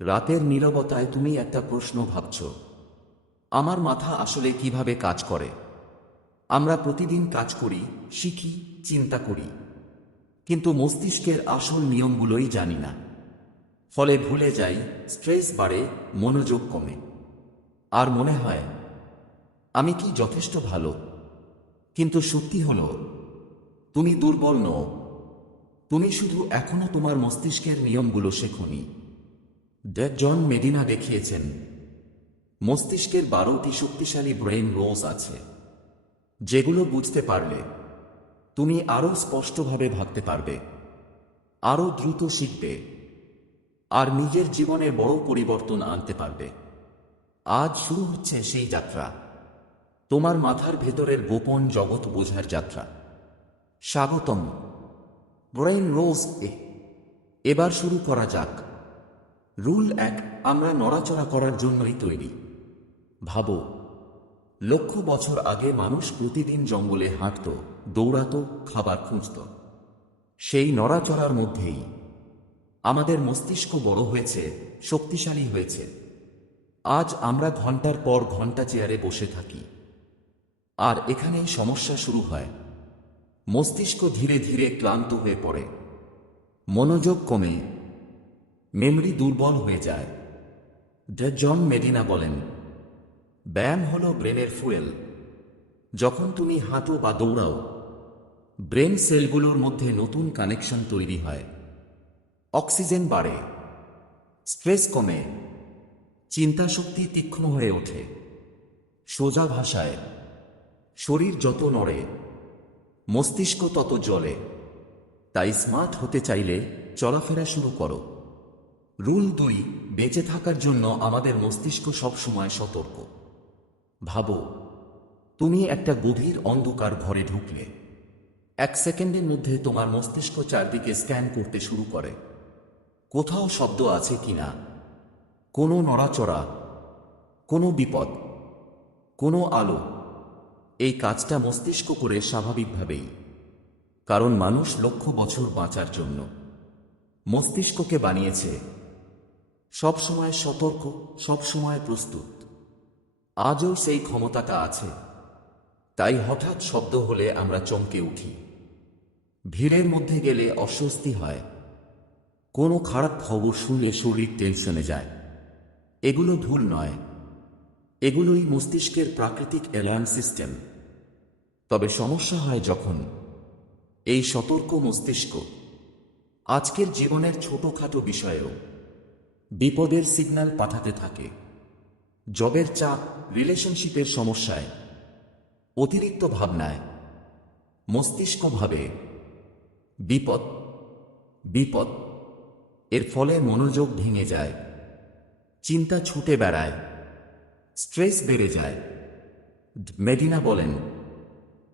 রাতের নীরবতায় তুমি একটা প্রশ্ন ভাবছ, আমার মাথা আসলে কিভাবে কাজ করে? আমরা প্রতিদিন কাজ করি, শিখি, চিন্তা করি, কিন্তু মস্তিষ্কের আসল নিয়মগুলোই জানি না। ফলে ভুলে যাই, স্ট্রেস বাড়ে, মনোযোগ কমে, আর মনে হয় আমি কি যথেষ্ট ভালো? কিন্তু সত্যি হলো, তুমি দুর্বল নও। তুমি শুধু এখনো তোমার মস্তিষ্কের নিয়মগুলো শেখোনি। জন মেডিনা দেখিয়েছেন, মস্তিষ্কের 12টি শক্তিশালী ব্রেইন রোজ আছে, যেগুলো বুঝতে পারলে তুমি আরও স্পষ্টভাবে ভাবতে পারবে, আরও দ্রুত শিখবে, আর নিজের জীবনে বড় পরিবর্তন আনতে পারবে। আজ শুরু হচ্ছে সেই যাত্রা, তোমার মাথার ভেতরের গোপন জগৎ বোঝার যাত্রা। স্বাগতম ব্রেইন রোজ এ। এবার শুরু করা যাক। রুল 1, আমরা নড়াচড়া করার জন্যই তৈরি। ভাবো, লক্ষ বছর আগে মানুষ প্রতিদিন জঙ্গলে হাঁটত, দৌড়াত, খাবার খুঁজত। সেই নড়াচড়ার মধ্যেই আমাদের মস্তিষ্ক বড় হয়েছে, শক্তিশালী হয়েছে। আজ আমরা ঘন্টার পর ঘন্টা চেয়ারে বসে থাকি, আর এখানেই সমস্যা শুরু হয়। মস্তিষ্ক ধীরে ধীরে ক্লান্ত হয়ে পড়ে, মনোযোগ কমে, মেমরি দুর্বল হয়ে যায়। জন মেডিনা বলেন, ব্যায়াম হলো ব্রেনের ফুয়েল। যখন তুমি হাঁটো বা দৌড়াও, ব্রেন সেলগুলোর মধ্যে নতুন কানেকশন তৈরি হয়, অক্সিজেন বাড়ে, স্ট্রেস কমে, চিন্তা শক্তি তীক্ষ্ণ হয়ে ওঠে। সোজা ভাষায়, শরীর যত নড়ে, মস্তিষ্ক তত জ্বলে। তাই স্মার্ট হতে চাইলে চলাফেরা শুরু করো। রুল 2, বেঁচে থাকার জন্য আমাদের মস্তিষ্ক সবসময় সতর্ক। ভাবো, তুমি একটা গভীর অন্ধকার ঘরে ঢুকলে, 1 সেকেন্ডের মধ্যে তোমার মস্তিষ্ক চারদিকে স্ক্যান করতে শুরু করে। কোথাও শব্দ আছে কিনা, কোনো নড়াচড়া, কোনো বিপদ, কোনো আলো। এই কাজটা মস্তিষ্ক করে স্বাভাবিকভাবেই, কারণ মানুষ লক্ষ বছর বাঁচার জন্য মস্তিষ্ককে বানিয়েছে সবসময় সতর্ক, সবসময় প্রস্তুত। আজও সেই ক্ষমতাটা আছে। তাই হঠাৎ শব্দ হলে আমরা চমকে উঠি, ভিড়ের মধ্যে গেলে অস্বস্তি হয়, কোনো খারাপ খবর শুনলে শরীর টেনশনে যায়। এগুলো ভুল নয়, এগুলোই মস্তিষ্কের প্রাকৃতিক অ্যালার্ম সিস্টেম। তবে সমস্যা হয় যখন এই সতর্ক মস্তিষ্ক আজকের জীবনের ছোটখাটো বিষয়েও বিপদের সিগন্যাল পাঠাতে থাকে। জবের চাপ, রিলেশনশিপের সমস্যায়, অতিরিক্ত ভাবনায় মস্তিষ্ক ভাবে বিপদ, বিপদ। এর ফলে মনোযোগ ভেঙে যায়, চিন্তা ছুটে বেড়ায়, স্ট্রেস বেড়ে যায়। মেডিনা বলেন,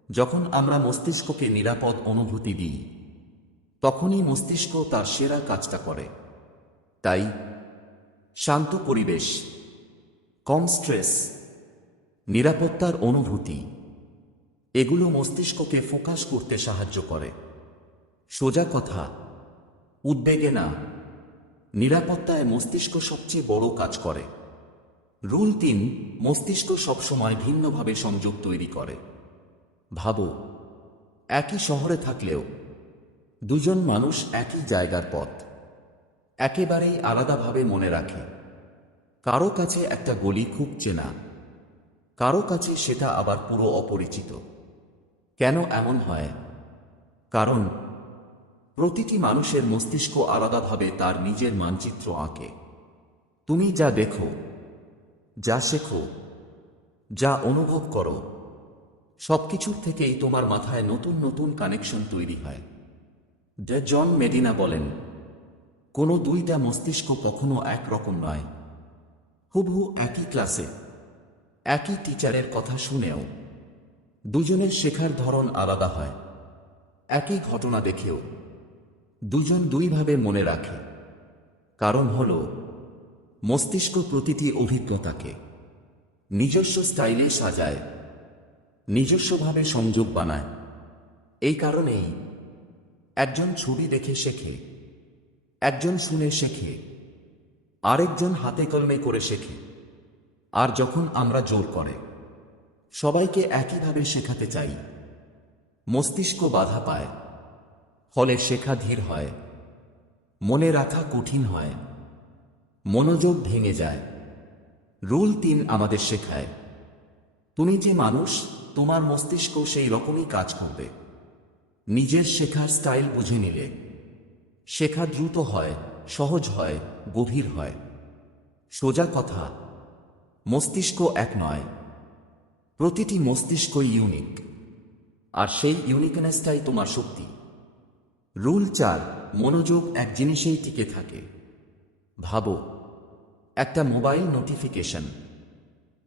যখন আমরা মস্তিষ্ককে নিরাপদ অনুভূতি দিই, তখনই মস্তিষ্ক তার সেরা কাজটা করে। তাই শান্ত পরিবেশ, কম স্ট্রেস, নিরাপত্তার অনুভূতি, এগুলো মস্তিষ্ককে ফোকাস করতে সাহায্য করে। সোজা কথা, উদ্বেগে না, নিরাপত্তায় মস্তিষ্ক সবচেয়ে বড় কাজ করে। রুল 3, মস্তিষ্ক সবসময় ভিন্নভাবে সংযোগ তৈরি করে। ভাবো, একই শহরে থাকলেও দুজন মানুষ একই জায়গার পথ একেবারেই আলাদাভাবে মনে রাখে। কারো কাছে একটা গলি খুব চেনা, কারো কাছে সেটা আবার পুরো অপরিচিত। কেন এমন হয়? কারণ প্রতিটি মানুষের মস্তিষ্ক আলাদাভাবে তার নিজের মানচিত্র আঁকে। তুমি যা দেখো, যা শেখো, যা অনুভব করো, সবকিছুর থেকেই তোমার মাথায় নতুন নতুন কানেকশন তৈরি হয়। জন মেডিনা বলেন, কোনো দুইটা মস্তিষ্ক কখনো একরকম নয়। হুবহু একই ক্লাসে, একই টিচারের কথা শুনেও দুজনের শেখার ধরন আলাদা হয়। একই ঘটনা দেখেও দুজন দুইভাবে মনে রাখে। কারণ হল, মস্তিষ্ক প্রতিটি অভিজ্ঞতাকে নিজস্ব স্টাইলে সাজায়, নিজস্বভাবে সংযোগ বানায়। এই কারণেই একজন ছবি দেখে শেখে, একজন শুনে শেখে, আরেকজন হাতে কলমে করে শেখে। আর যখন আমরা জোর করে সবাইকে একইভাবে শেখাতে চাই, মস্তিষ্ক বাধা পায়, ফলে শেখা ধীর হয়, মনে রাখা কঠিন হয়, মনোযোগ ভেঙে যায়। রুল 3 আমাদের শেখায়, তুমি যে মানুষ, তোমার মস্তিষ্ক সেই রকমই কাজ করবে। নিজের শেখার স্টাইল বুঝে নিলে শেখা দ্রুত হয়, সহজ হয়, গভীর হয়। সোজা কথা, মস্তিষ্ক এক নয়, প্রতিটি মস্তিষ্কই ইউনিক, আর সেই ইউনিকনেসটাই তোমার শক্তি। রুল 4, মনোযোগ এক জিনিসেই টিকে থাকে। ভাবো, একটা মোবাইল নোটিফিকেশন,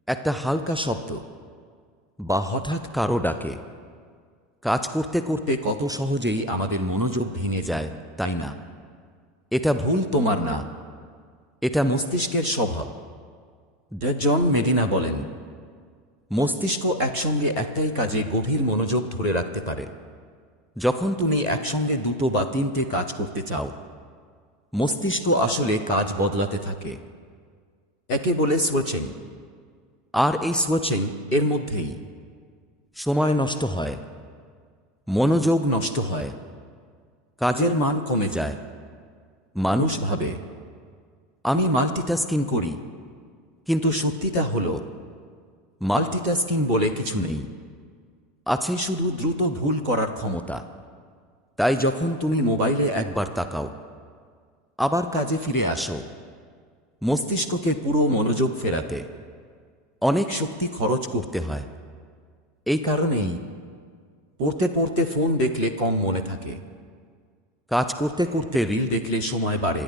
একটা হালকা শব্দ, বা হঠাৎ কারো ডাকে, কাজ করতে করতে কত সহজেই আমাদের মনোযোগ ভেঙে যায়, তাই না? এটা ভুল তোমার না, এটা মস্তিষ্কের স্বভাব। জন মেডিনা বলেন, মস্তিষ্ক একসঙ্গে একটাই কাজে গভীর মনোযোগ ধরে রাখতে পারে। যখন তুমি একসঙ্গে 2 বা 3টে কাজ করতে চাও, মস্তিষ্ক আসলে কাজ বদলাতে থাকে। একে বলে সুইচিং। আর এই সুইচিং এর মধ্যেই সময় নষ্ট হয়, মনোযোগ নষ্ট হয়, কাজের মান কমে যায়। মানুষ ভাবে আমি মাল্টিটাস্কিং করি, কিন্তু সত্যিটা হলো মাল্টিটাস্কিং বলে কিছু নেই, আছে শুধু দ্রুত ভুল করার ক্ষমতা। তাই যখন তুমি মোবাইলে একবার তাকাও, আবার কাজে ফিরে আসো, মস্তিষ্ককে পুরো মনোযোগ ফেরাতে অনেক শক্তি খরচ করতে হয়। এই কারণেই পড়তে পড়তে ফোন দেখলে কম মনে থাকে, কাজ করতে করতে রিল দেখলে সময় বাড়ে,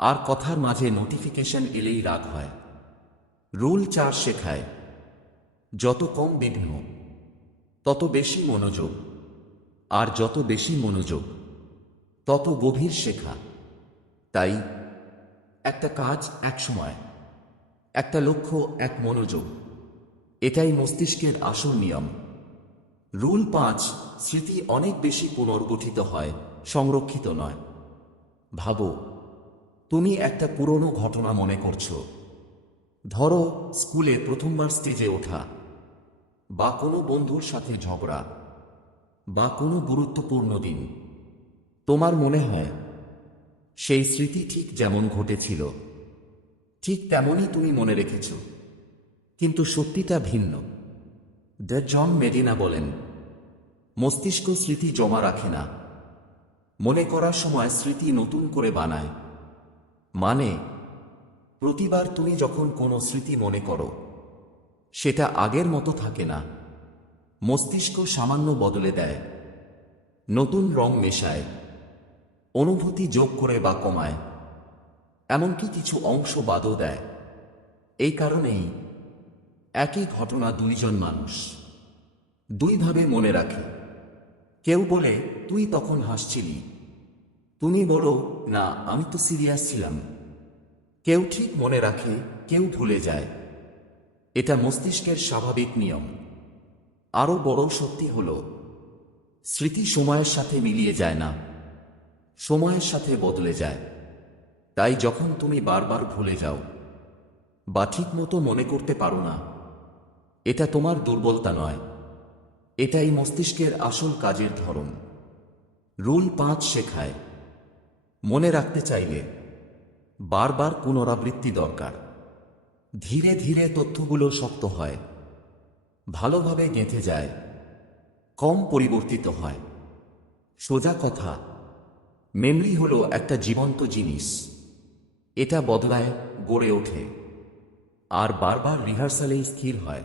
আর কথার মাঝে নোটিফিকেশন এলেই রাগ হয়। রুল 4 শেখায়, যত কম বিঘ্ন তত বেশি মনোযোগ, আর যত বেশি মনোযোগ তত গভীর শেখা। তাই একটা কাজ এক সময়, একটা লক্ষ্য এক মনোযোগ, এটাই মস্তিষ্কের আসল নিয়ম। রুল 5, স্মৃতি অনেক বেশি পুনর্গঠিত হয়, সংরক্ষিত নয়। ভাবো, তুমি একটা পুরনো ঘটনা মনে করছো। ধরো, স্কুলে প্রথমবার স্টেজে ওঠা, বা কোনো বন্ধুর সাথে ঝগড়া, বা কোনো গুরুত্বপূর্ণ দিন। তোমার মনে হয় সেই স্মৃতি ঠিক যেমন ঘটেছিল ঠিক তেমনই তুমি মনে রেখেছ, কিন্তু সত্যিটা ভিন্ন। জন মেডিনা বলেন, মস্তিষ্ক স্মৃতি জমা রাখে না, মনে করার সময় স্মৃতি নতুন করে বানায়। মানে, প্রতিবার তুমি যখন কোনো স্মৃতি মনে করো, সেটা আগের মতো থাকে না। মস্তিষ্ক সামান্য বদলে দেয়, নতুন রং মেশায়, অনুভূতি যোগ করে বা কমায়, এমনকি কিছু অংশ বাদও দেয়। এই কারণেই একই ঘটনা দুইজন মানুষ দুইভাবে মনে রাখে। কেউ বলে, তুই তখন হাসছিলি, তুমি বলো, না আমি তো সিরিয়াস ছিলাম। কেউ ঠিক মনে রাখে, কেউ ভুলে যায়। এটা মস্তিষ্কের স্বাভাবিক নিয়ম। আরও বড় সত্যি হল, স্মৃতি সময়ের সাথে মিলিয়ে যায় না, সময়ের সাথে বদলে যায়। তাই যখন তুমি বারবার ভুলে যাও বা ঠিক মতো মনে করতে পারো না, এটা তোমার দুর্বলতা নয়, এটাই মস্তিষ্কের আসল কাজের ধরন। রুল 5 শেখায়, মনে রাখতে চাইলে বারবার পুনরাবৃত্তি দরকার। ধীরে ধীরে তথ্যগুলো শক্ত হয়, ভালোভাবে গেঁথে যায়, কম পরিবর্তিত হয়। সোজা কথা, মেমরি হলো একটা জীবন্ত জিনিস। এটা বদলায়, গড়ে ওঠে, আর বারবার রিহার্সালেই স্থির হয়।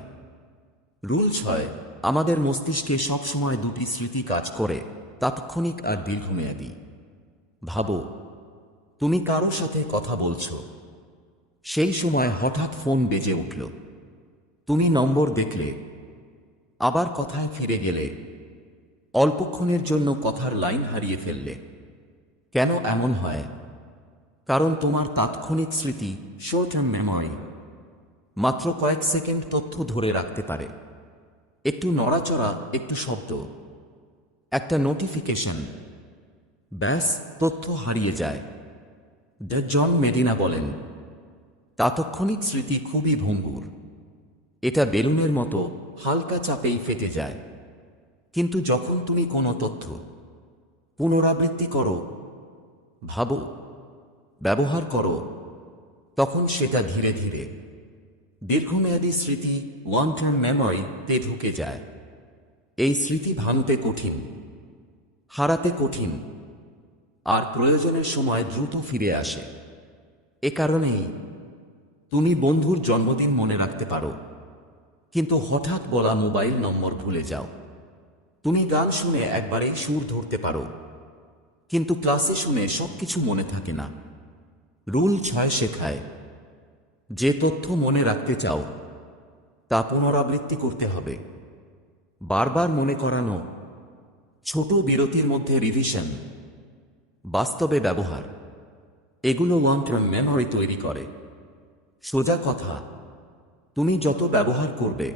রুল 6, আমাদের মস্তিষ্কে সবসময় 2টি স্মৃতি কাজ করে, তাৎক্ষণিক আর দীর্ঘমেয়াদী। ভাবো, তুমি কারো সাথে কথা বলছো, সেই সময় হঠাৎ ফোন বেজে উঠল, তুমি নম্বর দেখলে, আবার কথায় ফিরে গেলে, অল্পক্ষণের জন্য কথার লাইন হারিয়ে ফেললে। কেন এমন হয়? কারণ তোমার তাৎক্ষণিক স্মৃতি, শর্ট টার্ম মেমরি, মাত্র কয়েক সেকেন্ড তথ্য ধরে রাখতে পারে। একটু নড়াচড়া, একটু শব্দ, একটা নোটিফিকেশন, ব্যাস তথ্য হারিয়ে যায়। জন মেডিনা বলেন, তাৎক্ষণিক স্মৃতি খুবই ভঙ্গুর। এটা বেলুনের মতো হালকা চাপেই ফেটে যায়। কিন্তু যখন তুমি কোনো তথ্য পুনরাবৃত্তি করো, ভাবো, ব্যবহার করো, তখন সেটা ধীরে ধীরে দীর্ঘমেয়াদী স্মৃতি লং টার্ম মেমোরিতে ঢুকে যায়। এই স্মৃতি ভাঙতে কঠিন, হারাতে কঠিন, আর প্রয়োজনের সময় দ্রুত ফিরে আসে। এ কারণেই তুমি বন্ধুর জন্মদিন মনে রাখতে পারো, কিন্তু হঠাৎ বলা মোবাইল নম্বর ভুলে যাও। তুমি গান শুনে একবারেই সুর ধরতে পারো, কিন্তু ক্লাসে শুনে সবকিছু মনে থাকে না। রুল 6 শেখায়, যে তথ্য মনে রাখতে চাও তা পুনরাবৃত্তি করতে হবে। বারবার মনে করানো, ছোট বিরতির মধ্যে রিভিশন, বাস্তবে ব্যবহার, এগুলো লং টার্ম মেমোরি তৈরি করে। সোজা কথা, তুমি যত ব্যবহার করবে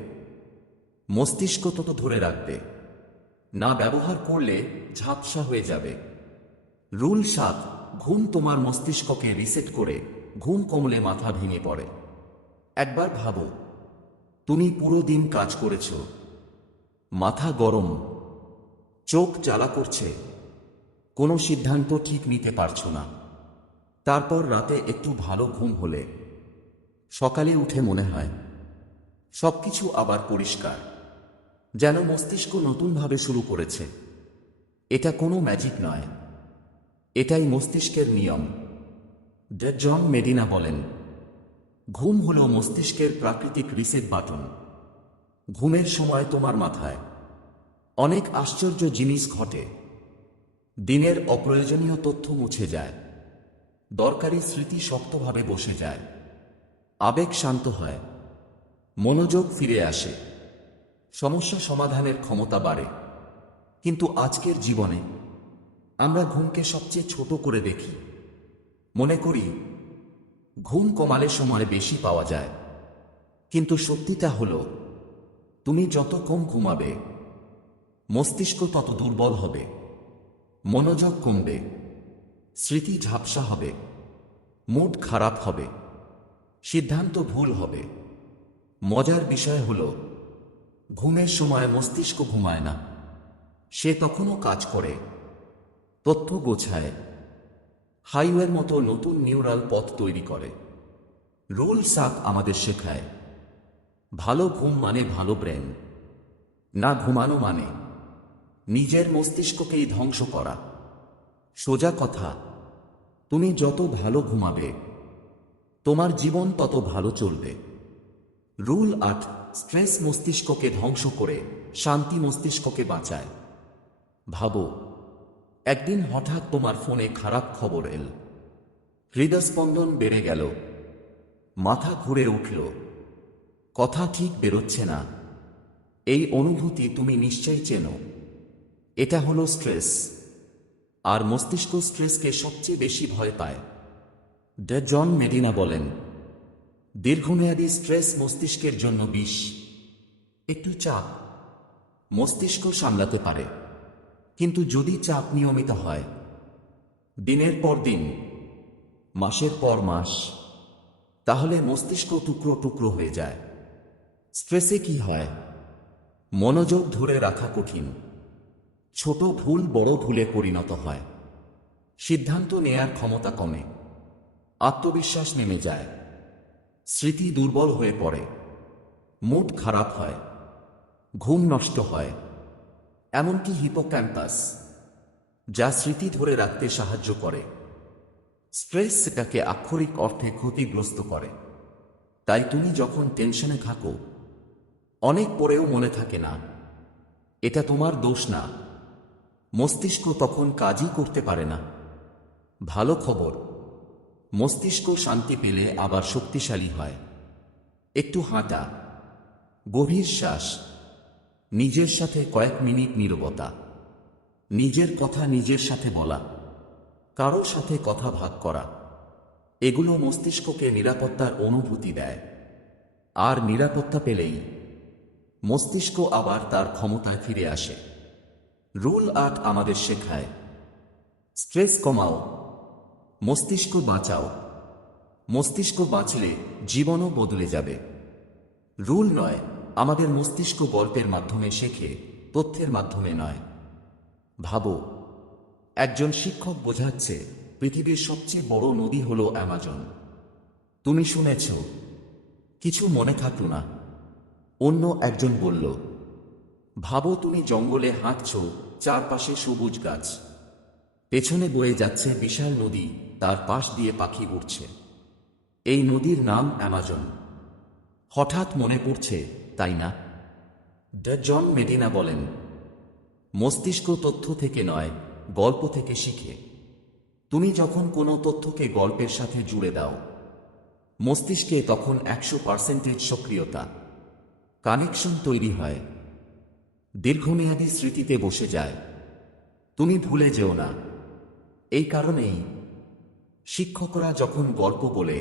মস্তিষ্ক তত ধরে রাখবে। না ব্যবহার করলে ঝাপসা হয়ে যাবে। রুল 7, ঘুম তোমার মস্তিষ্ককে রিসেট করে। ঘুম কমলে মাথা ভেঙে পড়ে। একবার ভাবো, তুমি পুরো দিন কাজ করেছ, মাথা গরম, চোখ জ্বালা করছে, কোনো সিদ্ধান্ত ঠিক নিতে পারছো না। তারপর রাতে একটু ভালো ঘুম হলে সকালে উঠে মনে হয় সবকিছু আবার পরিষ্কার, যেন মস্তিষ্ক নতুনভাবে শুরু করেছে। এটা কোনো ম্যাজিক নয়, এটাই মস্তিষ্কের নিয়ম। জন মেডিনা বলেন, ঘুম হল মস্তিষ্কের প্রাকৃতিক রিসেট বাটন। ঘুমের সময় তোমার মাথায় অনেক আশ্চর্য জিনিস ঘটে। দিনের অপ্রয়োজনীয় তথ্য মুছে যায়, দরকারি স্মৃতি শক্তভাবে বসে যায়, আবেগ শান্ত হয়, মনোযোগ ফিরে আসে, সমস্যা সমাধানের ক্ষমতা বাড়ে। কিন্তু আজকের জীবনে আমরা ঘুমকে সবচেয়ে ছোট করে দেখি। মনে করি ঘুম কমালে সময় বেশি পাওয়া যায়, কিন্তু সত্যিটা হলো, তুমি যত কম ঘুমাবে মস্তিষ্ক তত দুর্বল হবে, মনোযোগ কমবে, স্মৃতি ঝাপসা হবে, মুড খারাপ হবে, সিদ্ধান্ত ভুল হবে। মজার বিষয় হলো, ঘুমের সময় মস্তিষ্ক ঘুমায় না, সে তখনও কাজ করে, তথ্য গোছায়, হাইওয়ের মতো নতুন নিউরাল পথ তৈরি করে। রুল 7 আমাদের শেখায়, ভালো ঘুম মানে ভালো ব্রেন। না ঘুমানো মানে নিজের মস্তিষ্ককেই ধ্বংস করা। সোজা কথা, তুমি যত ভালো ঘুমাবে তোমার জীবন তত ভালো চলবে। রুল 8, স্ট্রেস মস্তিষ্ককে ধ্বংস করে শান্তি মস্তিষ্ককে বাঁচায়। ভাবো, একদিন হঠাৎ তোমার ফোনে খারাপ খবর এল, হৃদস্পন্দন বেড়ে গেল, মাথা ঘুরে উঠল, কথা ঠিক বেরোচ্ছে না। এই অনুভূতি তুমি নিশ্চয়ই চেনো। এটা হলো স্ট্রেস, আর মস্তিষ্ক স্ট্রেসকে সবচেয়ে বেশি ভয় পায়। জন মেডিনা বলেন, দীর্ঘমেয়াদী স্ট্রেস মস্তিষ্কের জন্য বিষ। একটু চাপ মস্তিষ্ক সামলাতে পারে, কিন্তু যদি চাপ নিয়মিত হয়, দিনের পর দিন, মাসের পর মাস, তাহলে মস্তিষ্ক টুকরো টুকরো হয়ে যায়। স্ট্রেসে কি হয়? মনোযোগ ধরে রাখা কঠিন, ছোট ভুল বড় ভুলে পরিণত হয়, সিদ্ধান্ত নেয়ার ক্ষমতা কমে, আত্মবিশ্বাস নেমে যায়, স্মৃতি দুর্বল হয়ে পড়ে, মুড খারাপ হয়, ঘুম নষ্ট হয়। এমনকি হিপোক্যাম্পাস, যা স্মৃতি ধরে রাখতে সাহায্য করে, স্ট্রেস সেটাকে আক্ষরিক অর্থে ক্ষতিগ্রস্ত করে। তাই তুমি যখন টেনশনে থাকো, অনেক পরেও মনে থাকে না, এটা তোমার দোষ না। মস্তিষ্ক তখন কাজই করতে পারে না। ভালো খবর, মস্তিষ্ক শান্তি পেলে আবার শক্তিশালী হয়। একটু হাঁটা, গভীর শ্বাস, নিজের সাথে কয়েক মিনিট নীরবতা, নিজের কথা নিজের সাথে বলা, কারো সাথে কথা ভাগ করা, এগুলো মস্তিষ্ককে নিরাপত্তার অনুভূতি দেয়। আর নিরাপত্তা পেলেই মস্তিষ্ক আবার তার ক্ষমতায় ফিরে আসে। রুল 8 আমাদের শেখায়, স্ট্রেস কমাও, মস্তিষ্ক বাঁচাও। মস্তিষ্ক বাঁচলে জীবনও বদলে যাবে। রুল নয়, আমাদের মস্তিষ্ক গল্পের মাধ্যমে শেখে, তথ্যের মাধ্যমে নয়। ভাবো, একজন শিক্ষক বোঝাচ্ছে পৃথিবীর সবচেয়ে বড় নদী হলো অ্যামাজন। তুমি শুনেছ, কিছু মনে থাকলো না। অন্য একজন বলল, ভাবো তুমি জঙ্গলে হাঁটছ, চারপাশে সবুজ গাছ, পেছনে বয়ে যাচ্ছে বিশাল নদী, তার পাশ দিয়ে পাখি উড়ছে। এই নদীর নাম অ্যামাজন। হঠাৎ মনে পড়ছে, তাই না? জন মেডিনা বলেন, মস্তিষ্ক তথ্য থেকে নয়, গল্প থেকে শিখে। তুমি যখন কোনো তথ্যকে গল্পের সাথে জুড়ে দাও, মস্তিষ্কে তখন 100% সক্রিয়তা, কানেকশন তৈরি হয়, দীর্ঘমেয়াদী স্মৃতিতে বসে যায়। তুমি ভুলে যেও না। এই কারণেই শিক্ষকরা যখন গল্প বলে,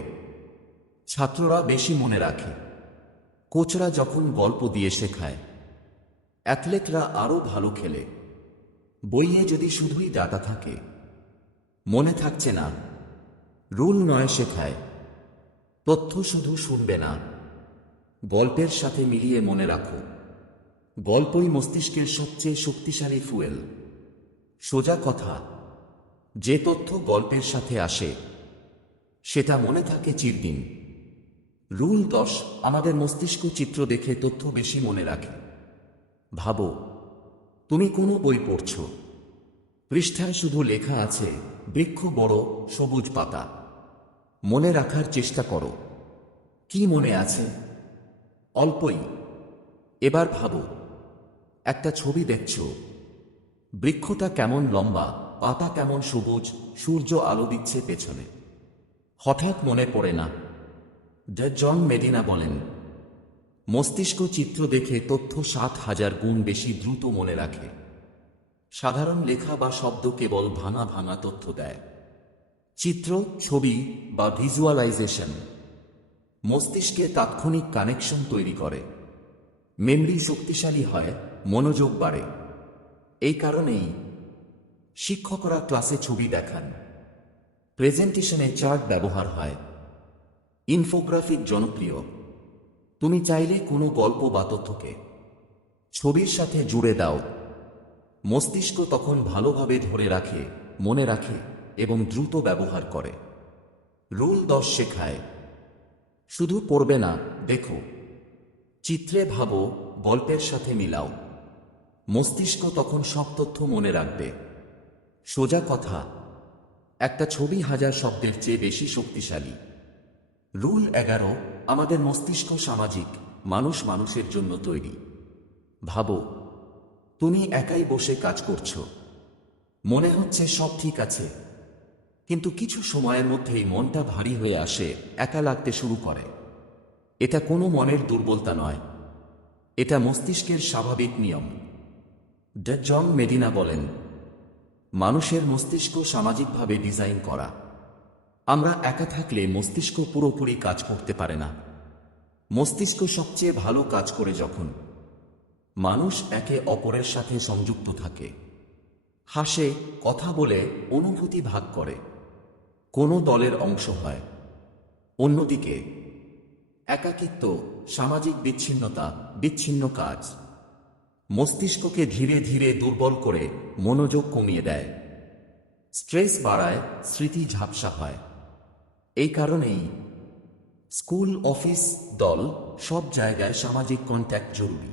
ছাত্ররা বেশি মনে রাখে। কোচরা যখন গল্প দিয়ে শেখায়, অ্যাথলেটরা আরও ভালো খেলে। বইয়ে যদি শুধুই ডাটা থাকে, মনে থাকছে না। রুল নয় শেখায়, তথ্য শুধু শুনবে না, গল্পের সাথে মিলিয়ে মনে রাখো। গল্পই মস্তিষ্কের সবচেয়ে শক্তিশালী ফুয়েল। সোজা কথা, যে তথ্য গল্পের সাথে আসে সেটা মনে থাকে চিরদিন। রুল 10, আমাদের মস্তিষ্ক চিত্র দেখে তথ্য বেশি মনে রাখে। ভাবো, তুমি কোনো বই পড়ছ, পৃষ্ঠায় শুধু লেখা আছে বৃক্ষ বড়, সবুজ পাতা। মনে রাখার চেষ্টা করো, কি মনে আছে? অল্পই। এবার ভাবো, একটা ছবি দেখছ, বৃক্ষটা কেমন লম্বা, পাতা কেমন সবুজ, সূর্য আলো দিচ্ছে পেছনে। হঠাৎ মনে পড়ে না? জন মেডিনা বলেন, মস্তিষ্ক চিত্র দেখে তথ্য 7,000 গুণ বেশি দ্রুত মনে রাখে। সাধারণ লেখা বা শব্দ কেবল ভাঙা ভাঙা তথ্য দেয়। চিত্র, ছবি বা ভিজুয়ালাইজেশন মস্তিষ্কে তাৎক্ষণিক কানেকশন তৈরি করে। মেমরি শক্তিশালী হয়, মনোযোগ বাড়ে। এই কারণেই শিক্ষকরা ক্লাসে ছবি দেখান, প্রেজেন্টেশনে চার্ট ব্যবহার হয়, ইনফোগ্রাফিক জনপ্রিয়। তুমি চাইলে কোনো গল্প বা তথ্যকে ছবির সাথে জুড়ে দাও, মস্তিষ্ক তখন ভালোভাবে ধরে রাখে, মনে রাখে এবং দ্রুত ব্যবহার করে। রুল 10 শেখায়, শুধু পড়বে না, দেখো, চিত্রে ভাবো, গল্পের সাথে মিলাও। মস্তিষ্ক তখন সব তথ্য মনে রাখবে। সোজা কথা, একটা ছবি 1000 শব্দের চেয়ে বেশি শক্তিশালী। রুল 11, আমাদের মস্তিষ্ক সামাজিক, মানুষ মানুষের জন্য তৈরি। ভাবো, তুমি একাই বসে কাজ করছো, মনে হচ্ছে সব ঠিক আছে, কিন্তু কিছু সময়ের মধ্যেই মনটা ভারী হয়ে আসে, একা লাগতে শুরু করে। এটা কোনো মনের দুর্বলতা নয়, এটা মস্তিষ্কের স্বাভাবিক নিয়ম। জন মেডিনা বলেন, মানুষের মস্তিষ্ক সামাজিকভাবে ডিজাইন করা। আমরা একা থাকলে মস্তিষ্ক পুরোপুরি কাজ করতে পারে না। মস্তিষ্ক সবচেয়ে ভালো কাজ করে যখন মানুষ একে অপরের সাথে সংযুক্ত থাকে, হাসে, কথা বলে, অনুভূতি ভাগ করে, কোনো দলের অংশ হয়। অন্যদিকে একাকিত্ব, সামাজিক বিচ্ছিন্নতা, বিচ্ছিন্ন কাজ মস্তিষ্ককে ধীরে ধীরে দুর্বল করে, মনোযোগ কমিয়ে দেয়, স্ট্রেস বাড়ায়, স্মৃতি ঝাপসা হয়। এই কারণেই স্কুল, অফিস, দল, সব জায়গায় সামাজিক কন্ট্যাক্ট জরুরি।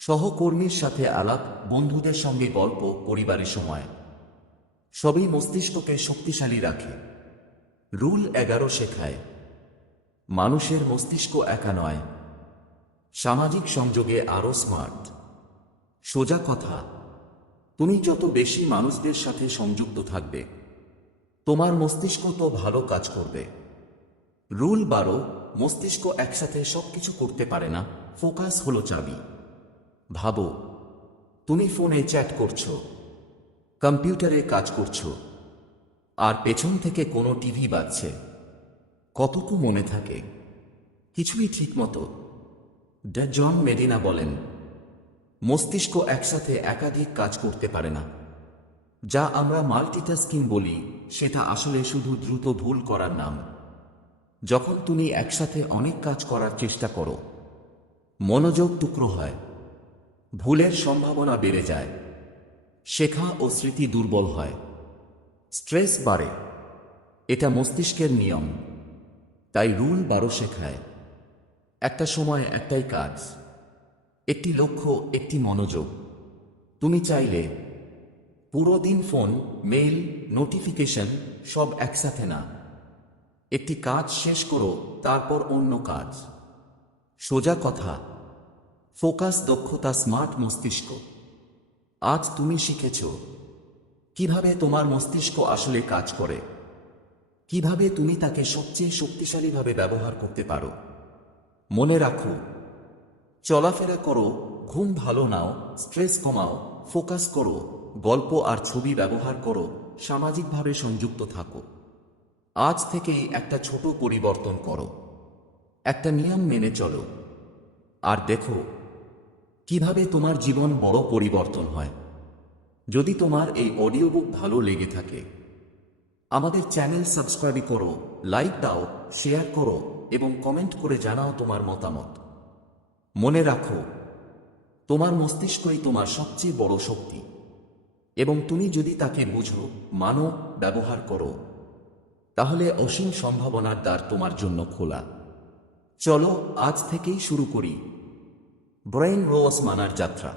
সহকর্মীর সাথে আলাপ, বন্ধুদের সঙ্গে গল্প, পরিবারের সময়, সবই মস্তিষ্ককে শক্তিশালী রাখে। রুল 11 শেখায়, মানুষের মস্তিষ্ক একা নয়, সামাজিক সংযোগে আরও স্মার্ট। সোজা কথা, তুমি যত বেশি মানুষদের সাথে সংযুক্ত থাকবে, তোমার মস্তিষ্ক তো ভালো কাজ করবে। রুল 12, মস্তিষ্ক একসাথে সবকিছু করতে পারে না, ফোকাস হলো চাবি। ভাবো, তুমি ফোনে চ্যাট করছো, কম্পিউটারে কাজ করছো, আর পেছন থেকে কোনো টিভি বাজছে। কতটুকু মনে থাকে? কিছুই ঠিক মতো। জন মেডিনা বলেন, মস্তিষ্ক একসাথে একাধিক কাজ করতে পারে না। যা আমরা মাল্টিটাস্কিং বলি সেটা আসলে শুধু দ্রুত ভুল করার নাম। যখন তুমি একসাথে অনেক কাজ করার চেষ্টা করো, মনোযোগ টুকরো হয়, ভুলের সম্ভাবনা বেড়ে যায়, শেখা ও স্মৃতি দুর্বল হয়, স্ট্রেস বাড়ে। এটা মস্তিষ্কের নিয়ম। তাই রুল 12 শেখায়, একটা সময় একটাই কাজ, একটি লক্ষ্য, একটি মনোযোগ। তুমি চাইলে পুরো দিন ফোন, মেইল, নোটিফিকেশন সব একসাথে না, একটি কাজ শেষ করো, তারপর অন্য কাজ। সোজা কথা, ফোকাস, দক্ষতা, স্মার্ট মস্তিষ্ক। আজ তুমি শিখেছ কিভাবে তোমার মস্তিষ্ক আসলে কাজ করে, কিভাবে তুমি তাকে সবচেয়ে শক্তিশালীভাবে ব্যবহার করতে পারো। মনে রাখো, চলাফেরা করো, ঘুম ভালো নাও, স্ট্রেস কমাও, ফোকাস করো, গল্প আর ছবি ব্যবহার করো, সামাজিকভাবে সংযুক্ত থাকো। আজ থেকেই একটা ছোট পরিবর্তন করো, একটা নিয়ম মেনে চলো, আর দেখো কিভাবে তোমার জীবন বড় পরিবর্তন হয়। যদি তোমার এই অডিও বুক ভালো লেগে থাকে, আমাদের চ্যানেল সাবস্ক্রাইব করো, লাইক দাও, শেয়ার করো এবং কমেন্ট করে জানাও তোমার মতামত। মনে রাখো, তোমার মস্তিষ্কই তোমার সবচেয়ে বড় শক্তি, এবং তুমি যদি তাকে বুঝো, মানো, ব্যবহার করো, তাহলে অসীম সম্ভাবনার দ্বার তোমার জন্য খোলা। চলো আজ থেকেই শুরু করি ব্রেইন রোস মানার যাত্রা।